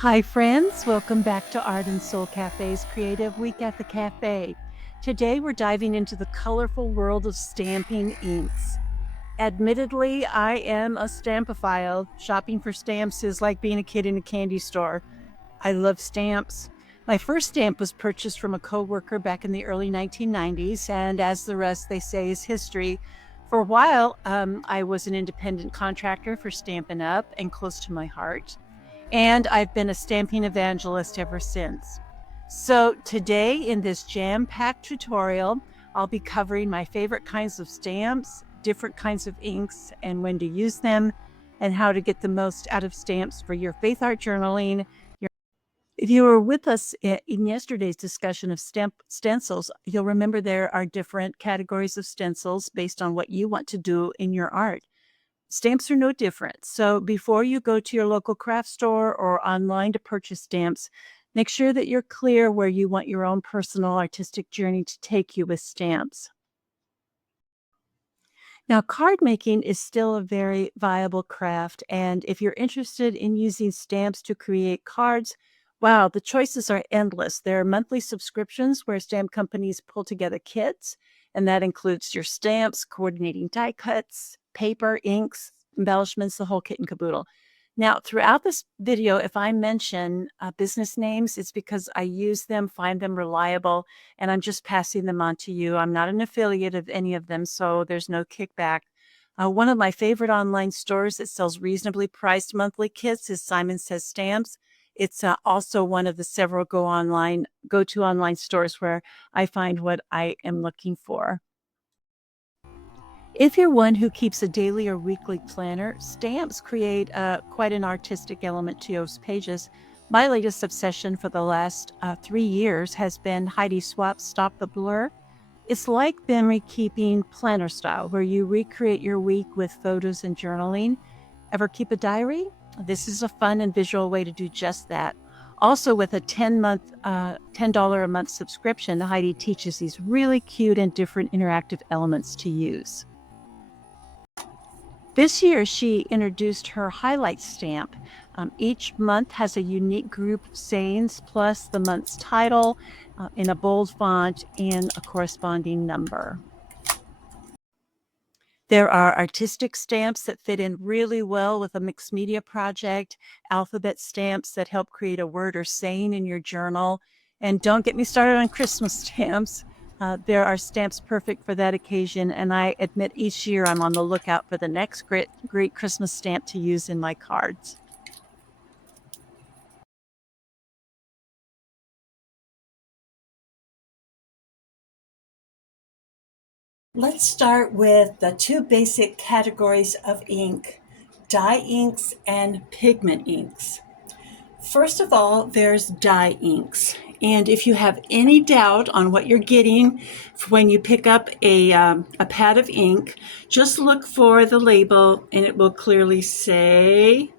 Hi, friends. Welcome back to Art and Soul Cafe's Creative Week at the Cafe. Today, we're diving into the colorful world of stamping inks. Admittedly, I am a stampophile. Shopping for stamps is like being a kid in a candy store. I love stamps. My first stamp was purchased from a coworker back in the early 1990s, and as the rest, they say, is history. For a while, I was an independent contractor for Stampin' Up! And close to my heart. And I've been a stamping evangelist ever since. So today in this jam-packed tutorial, I'll be covering my favorite kinds of stamps, different kinds of inks, and when to use them, and how to get the most out of stamps for your faith art journaling. If you were with us in yesterday's discussion of stencils, you'll remember there are different categories of stencils based on what you want to do in your art. Stamps are no different. So before you go to your local craft store or online to purchase stamps, make sure that you're clear where you want your own personal artistic journey to take you with stamps. Now, card making is still a very viable craft, and if you're interested in using stamps to create cards, wow, the choices are endless. There are monthly subscriptions where stamp companies pull together kits, and that includes your stamps, coordinating die cuts, paper, inks, embellishments, the whole kit and caboodle. Now, throughout this video, if I mention business names, it's because I use them, find them reliable, and I'm just passing them on to you. I'm not an affiliate of any of them, so there's no kickback. One of my favorite online stores that sells reasonably priced monthly kits is Simon Says Stamps. It's also one of the several go-to online stores where I find what I am looking for. If you're one who keeps a daily or weekly planner, stamps create quite an artistic element to those pages. My latest obsession for the last 3 years has been Heidi Swapp's Stop the Blur. It's like memory keeping planner style, where you recreate your week with photos and journaling. Ever keep a diary? This is a fun and visual way to do just that. Also, with a $10 a month subscription, Heidi teaches these really cute and different interactive elements to use. This year, she introduced her highlight stamp. Each month has a unique group of sayings, plus the month's title in a bold font and a corresponding number. There are artistic stamps that fit in really well with a mixed media project, alphabet stamps that help create a word or saying in your journal. And don't get me started on Christmas stamps. There are stamps perfect for that occasion, and I admit each year I'm on the lookout for the next great Christmas stamp to use in my cards. Let's start with the two basic categories of ink, dye inks and pigment inks. First of all, there's dye inks. And if you have any doubt on what you're getting when you pick up a pad of ink, just look for the label and it will clearly say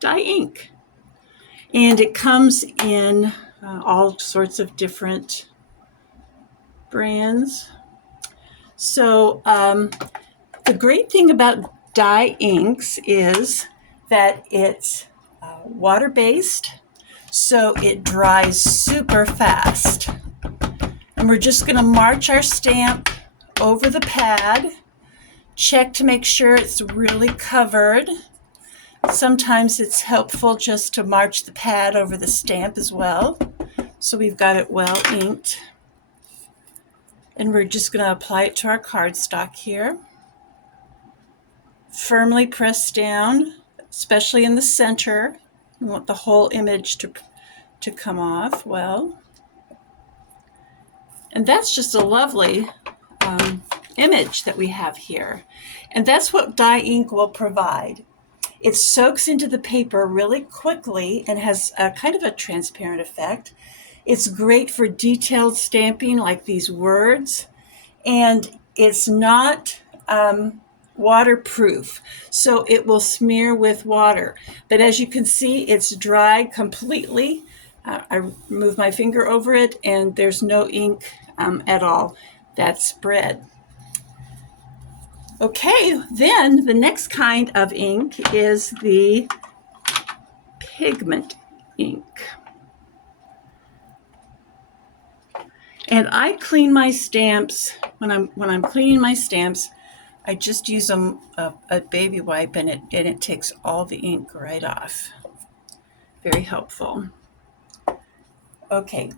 dye ink. And it comes in all sorts of different brands. So the great thing about dye inks is that it's water-based, so it dries super fast. And we're just going to march our stamp over the pad, check to make sure it's really covered. Sometimes it's helpful just to march the pad over the stamp as well, so we've got it well inked. And we're just going to apply it to our cardstock here. Firmly press down, especially in the center. We want the whole image to come off well. And that's just a lovely image that we have here. And that's what dye ink will provide. It soaks into the paper really quickly and has a kind of a transparent effect. It's great for detailed stamping like these words, and it's not waterproof, so it will smear with water. But as you can see, it's dried completely. I move my finger over it and there's no ink at all that's spread. Okay, then the next kind of ink is the pigment ink. And I clean my stamps when I'm cleaning my stamps. I just use a baby wipe, and it takes all the ink right off. Very helpful. Okay,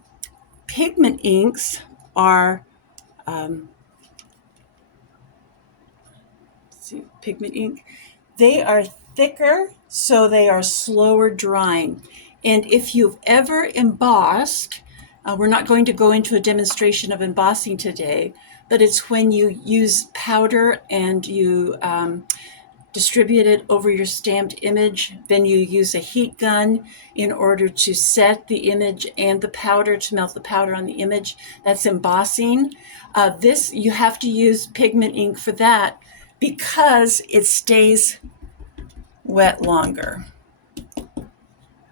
pigment inks are pigment ink. They are thicker, so they are slower drying. And if you've ever embossed, we're not going to go into a demonstration of embossing today, but it's when you use powder and you distribute it over your stamped image. Then you use a heat gun in order to set the image and the powder, to melt the powder on the image. That's embossing. This, you have to use pigment ink for that because it stays wet longer.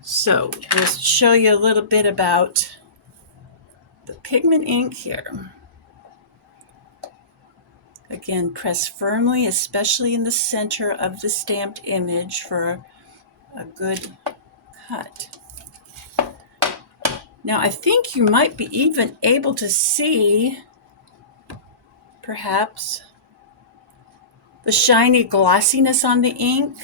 So just show you a little bit about the pigment ink here. Again, press firmly, especially in the center of the stamped image for a good cut. Now, I think you might be even able to see, perhaps, the shiny glossiness on the ink.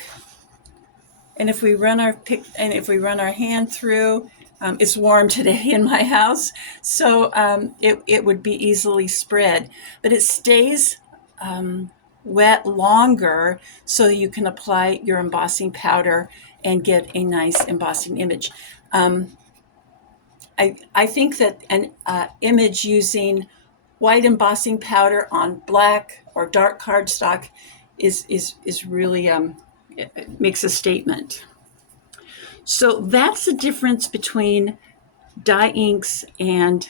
And if we run our hand through, it's warm today in my house, so it would be easily spread. But it stays wet longer, so you can apply your embossing powder and get a nice embossing image. I think that an image using white embossing powder on black or dark cardstock is really it makes a statement. So that's the difference between dye inks and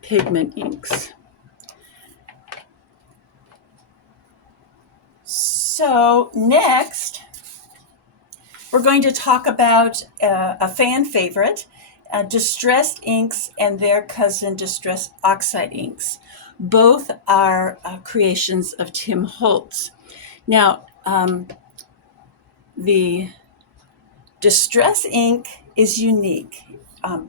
pigment inks. So next, we're going to talk about a fan favorite, distressed inks and their cousin, distressed oxide inks. Both are creations of Tim Holtz. Now, the distress ink is unique.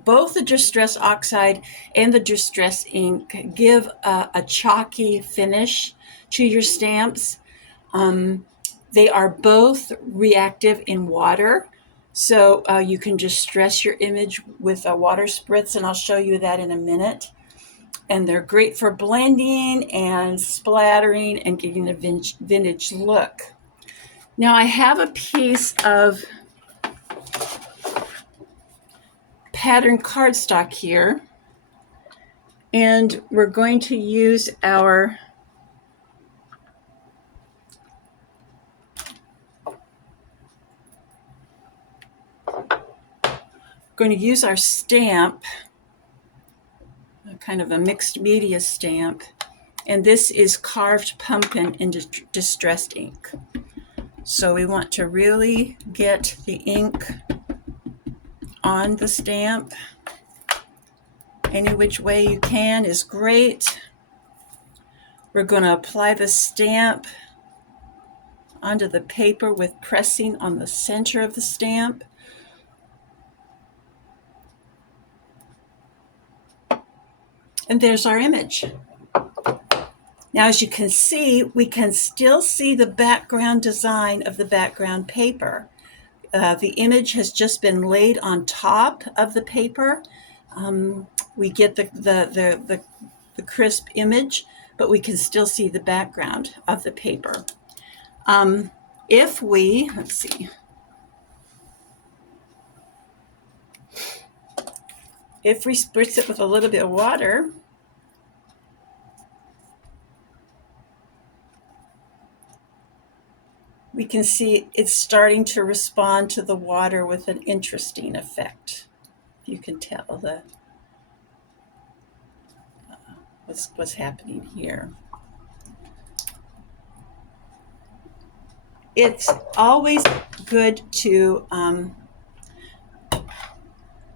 Both the distress oxide and the distress ink give a chalky finish to your stamps. They are both reactive in water, so you can distress your image with a water spritz, and I'll show you that in a minute. And they're great for blending and splattering and getting a vintage look. Now I have a piece of pattern cardstock here, and we're going to use our stamp, kind of a mixed media stamp, and this is carved pumpkin in distressed ink. So we want to really get the ink on the stamp. Any which way you can is great. We're going to apply the stamp onto the paper with pressing on the center of the stamp. And there's our image. Now, as you can see, we can still see the background design of the background paper. The image has just been laid on top of the paper. We get the crisp image, but we can still see the background of the paper. If we spritz it with a little bit of water, we can see it's starting to respond to the water with an interesting effect. You can tell what's happening here. It's always good to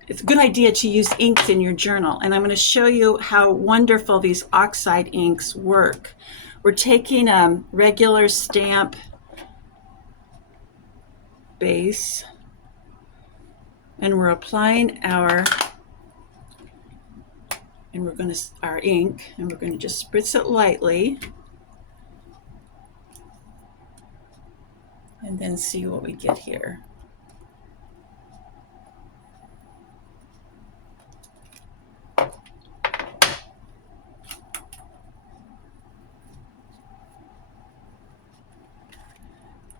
it's a good idea to use inks in your journal, and I'm going to show you how wonderful these oxide inks work. We're taking a regular stamp base, And we're applying our ink, and we're going to just spritz it lightly and then see what we get here.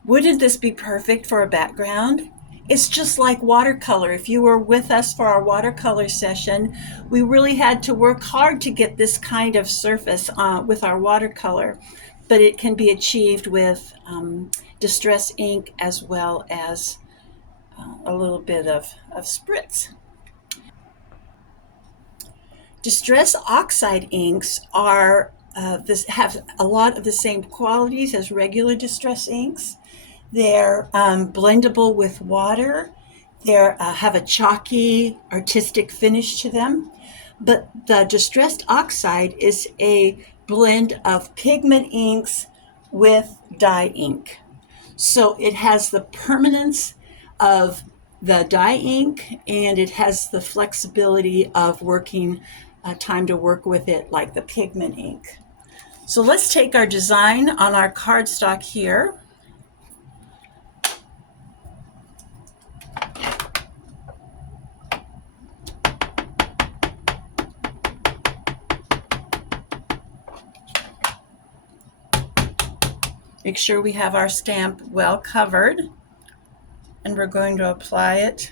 Wouldn't this be perfect for a background? It's just like watercolor. If you were with us for our watercolor session, we really had to work hard to get this kind of surface with our watercolor, but it can be achieved with distress ink as well as a little bit of spritz. Distress oxide inks are have a lot of the same qualities as regular distress inks. They're blendable with water. They have a chalky, artistic finish to them. But the distressed oxide is a blend of pigment inks with dye ink. So it has the permanence of the dye ink, and it has the flexibility of working time to work with it like the pigment ink. So let's take our design on our cardstock here. Make sure we have our stamp well covered, and we're going to apply it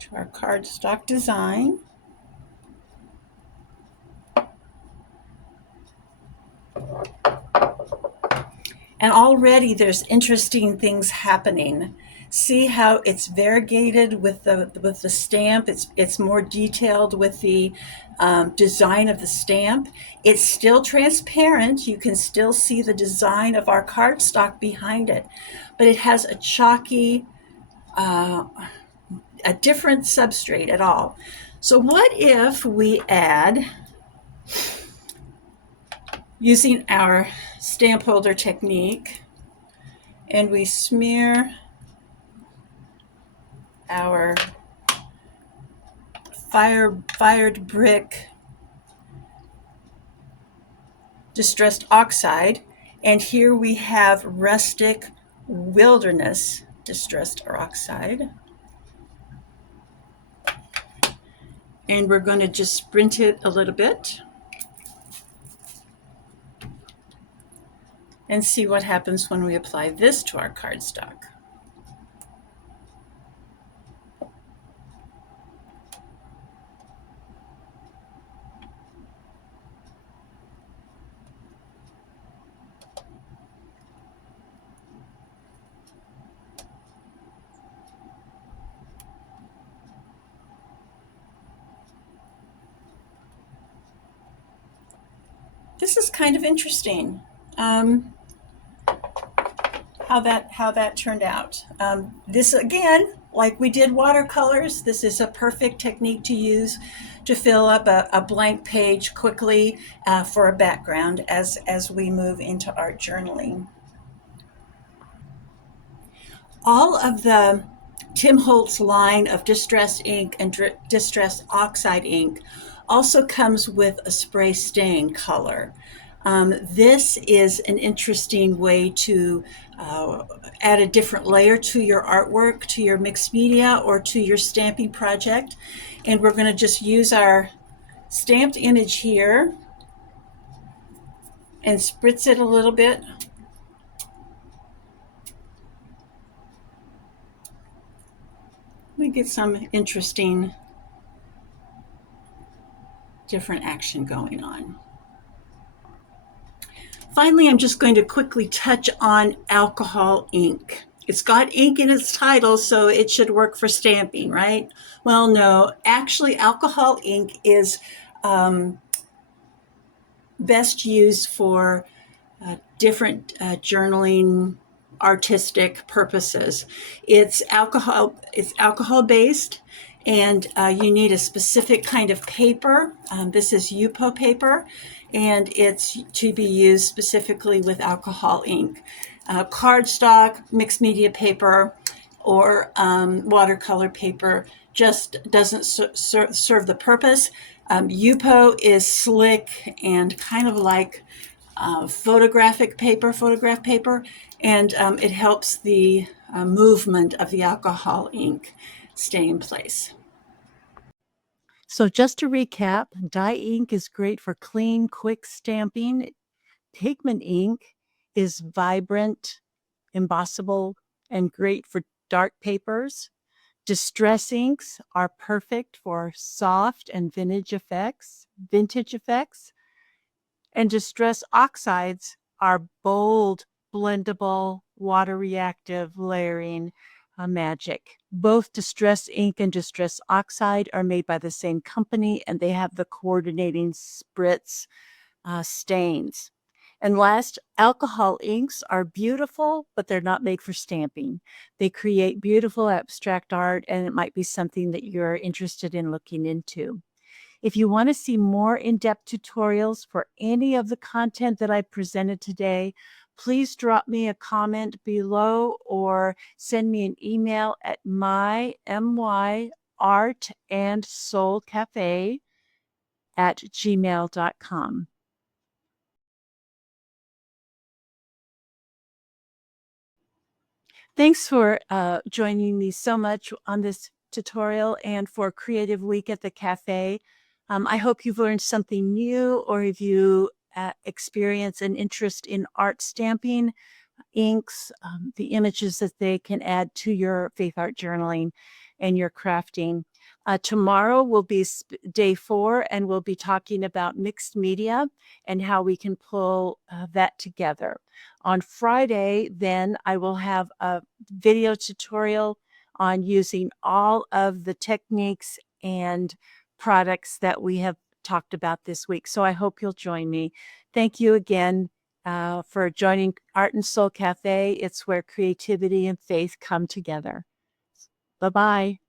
to our cardstock design. And already there's interesting things happening. See how it's variegated with the stamp. It's more detailed with the design of the stamp. It's still transparent. You can still see the design of our cardstock behind it, but it has a chalky, a different substrate at all. So what if we add, using our stamp holder technique, and we smear our fired brick distressed oxide, and here we have rustic wilderness distressed oxide. And we're going to just sprint it a little bit and see what happens when we apply this to our cardstock. This is kind of interesting. How that turned out. This again, like we did watercolors, this is a perfect technique to use to fill up a blank page quickly for a background as we move into art journaling. All of the Tim Holtz line of distress ink and distress oxide ink also comes with a spray stain color. This is an interesting way to add a different layer to your artwork, to your mixed media, or to your stamping project. And we're going to just use our stamped image here and spritz it a little bit. We get some interesting different action going on. Finally, I'm just going to quickly touch on alcohol ink. It's got ink in its title, so it should work for stamping, right? Well, no, actually alcohol ink is best used for different journaling artistic purposes. It's alcohol based, and you need a specific kind of paper. This is Yupo paper, and it's to be used specifically with alcohol ink. Cardstock, mixed media paper, or watercolor paper just doesn't serve the purpose. Yupo is slick and kind of like photograph paper, and it helps the movement of the alcohol ink stay in place. So just to recap, dye ink is great for clean, quick stamping. Pigment ink is vibrant, embossable, and great for dark papers. Distress inks are perfect for soft and vintage effects. And distress oxides are bold, blendable, water reactive layering magic. Both distress ink and distress oxide are made by the same company, and they have the coordinating spritz stains. And last, alcohol inks are beautiful, but they're not made for stamping. They create beautiful abstract art, and it might be something that you're interested in looking into. If you want to see more in-depth tutorials for any of the content that I presented today, please drop me a comment below or send me an email at myartandsoulcafe@gmail.com. Thanks for joining me so much on this tutorial and for Creative Week at the Cafe. I hope you've learned something new, or if you experience an interest in art stamping, inks, the images that they can add to your faith art journaling and your crafting. Tomorrow will be day 4, and we'll be talking about mixed media and how we can pull that together. On Friday, then, I will have a video tutorial on using all of the techniques and products that we have talked about this week. So I hope you'll join me. Thank you again for joining Art and Soul Cafe. It's where creativity and faith come together. Bye-bye.